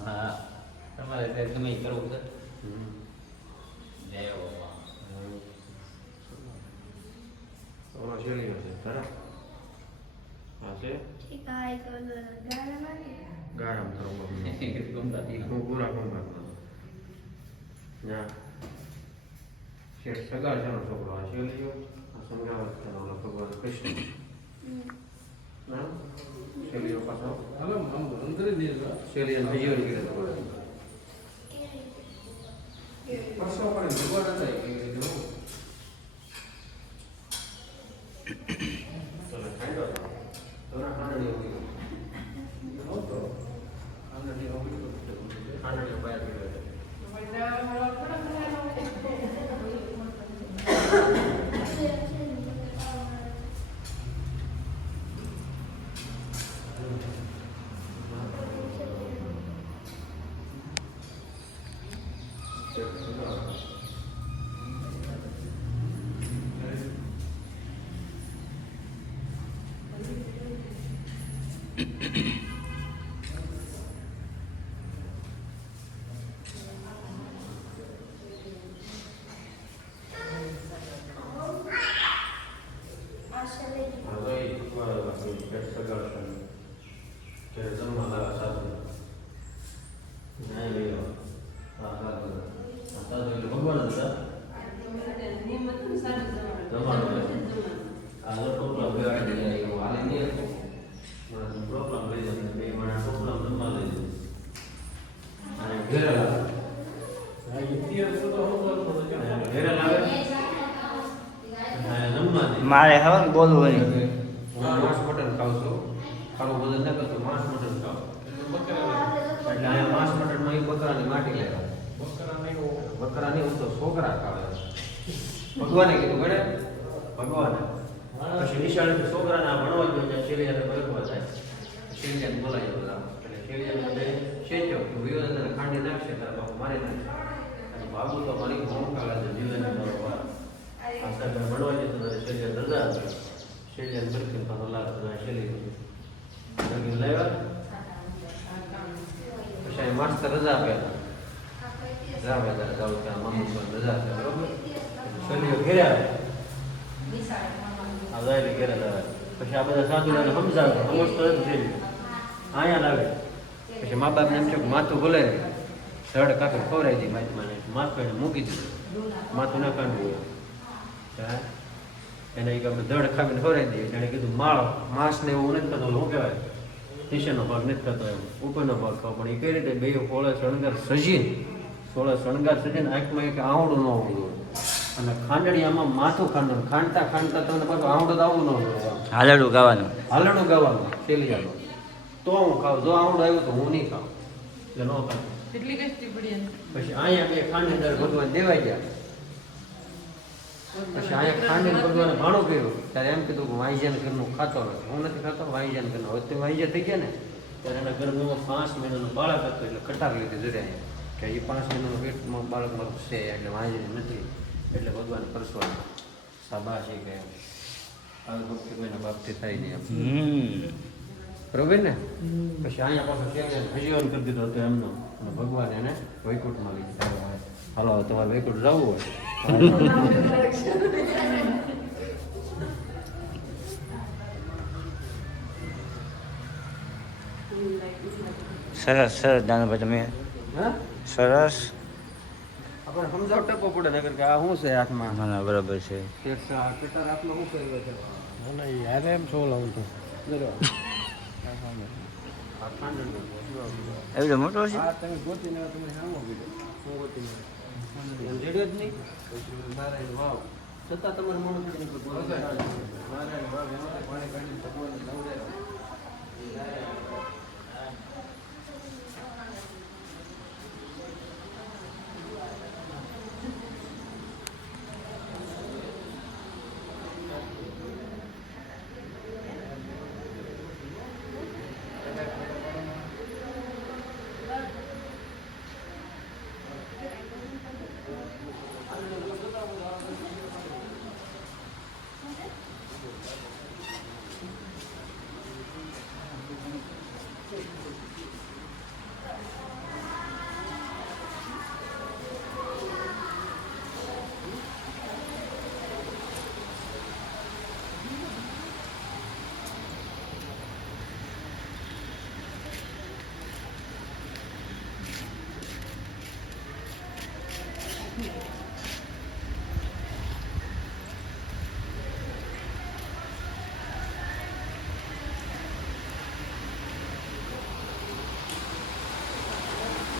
હા તમારે ગમે કરવું છે ગારામ પૂરા સગા છે છોકરો આ શેલીઓ સમજાવત ભગવાન કૃષ્ણ ના શેલીઓ પાછો શેલીઓ હજીઓ નીકળે પાછો પણ ભગવાન હતા કેવી રીતે મારે હવે બોલવું નહીં માંસ મટન ખાવ છું ખાવું બધું ન કરતું માંસ મટન ખાવ એટલે અહીંયા માંસ મટનમાં એ બકરાની માટી લેવા બકરા નહીં હું તો છોકરા ખાવે ભગવાને કીધું ગણે ભગવાને પછી નિશાળે છોકરાના ભણવા ગયો ત્યાં શેલિયાને બરકવા જાય શેલિયાને બોલાવી બધા એટલે શેલિયાને શેચ્યો કે વિવેકાનંદને ખાંડી નાખશે તારા બાપુ મારી નાખશે અને બાબુ તો મારી ઘઉં કાલે છે જીવન બરોબર આ સાહેબ ભણવા જતો શેલિયા રજા હતી શેલિયાને બરકીને પાછો લાવે શેલી લાવ્યા પછી અહીં માસ્તર રજા આપેલા જાવે ત્યારે જાવ ત્યાં મમ્મી પણ રજા છે બરોબર શેલીઓ ઘેર્યા આ જાય ઘેરા પછી આ બધા સાધુને સમજાવે સમજતો નથી અહીંયા લાવે પછી મા બાપને એમ છે કે માથું ભલે ધડ કાપી ખવડાવી દે માથાને માથું એને મૂકી દીધું માથું ના કાઢવું એને એક આપણે ધડ ખાવીને ખવડાવી દઈએ એને કીધું માંસ ને એવું નથી થતો શું કહેવાય નીચેનો ભાગ નથી થતો એમ ઉપરનો ભાગ ખાવ પણ એ કઈ રીતે બે સોળે શણગાર સજીને આંખમાં એક આવડું ન આવવું જોઈએ અને ખાંડણીયામાં માથું ખાંડવાનું ખાંડતા ખાંડતા તમને પાછું આવડું તો આવવું ન જોઈએ હાલડું ગાવાનું શેલિયાનું તો હું ખાવ જો આવડું આવ્યું તો હું નહીં ખાવ એટલે ન ખાવ પછી અહીંયા બે ખાંડની અંદર ભગવાન દેવાઈ ગયા પછી અહીંયા ખાંડીને ભગવાને ભાણું કર્યું ત્યારે એમ કીધું કે વાંજ્યાને ઘરનું ખાતો નથી હું નથી ખાતો વાંજ્યાને ઘરનું હવે વાંજ્યા થઈ ગયા ને ત્યારે એના ઘરનું 5 મહિનાનું બાળક હતું એટલે કટાર લીધી જુદે અહીંયા કે એ 5 મહિનાનું પેટમાં બાળક મારું છે એટલે વાંજ્યાને નથી એટલે ભગવાન પરસવા શાબાશી કે આવી ભક્તિ કોઈના બાપથી થાય નહીં બરોબર ને પછી અહીંયા પાછો હજીવન કરી દીધો હતો એમનો અને ભગવાન એને વૈકુંઠમાં લઈ ગયા હાલો તમારે વૈકુંઠ જવું હોય સરસ દાનુભાઈ તમે સરસ આપણે સમજાવ ટકો પડે નગર કે આ શું છે હાથમાં ના બરાબર છે પેટા હાથમાં શું કર્યું છે યાર એમ છો લાવું તો એવડો મોટો છે તમે ગોતીને તમે સામો કીધો હું ગોતીને એમ જડ્યો જ નહીં નારાયણ વાવ છતાં તમારે મોડું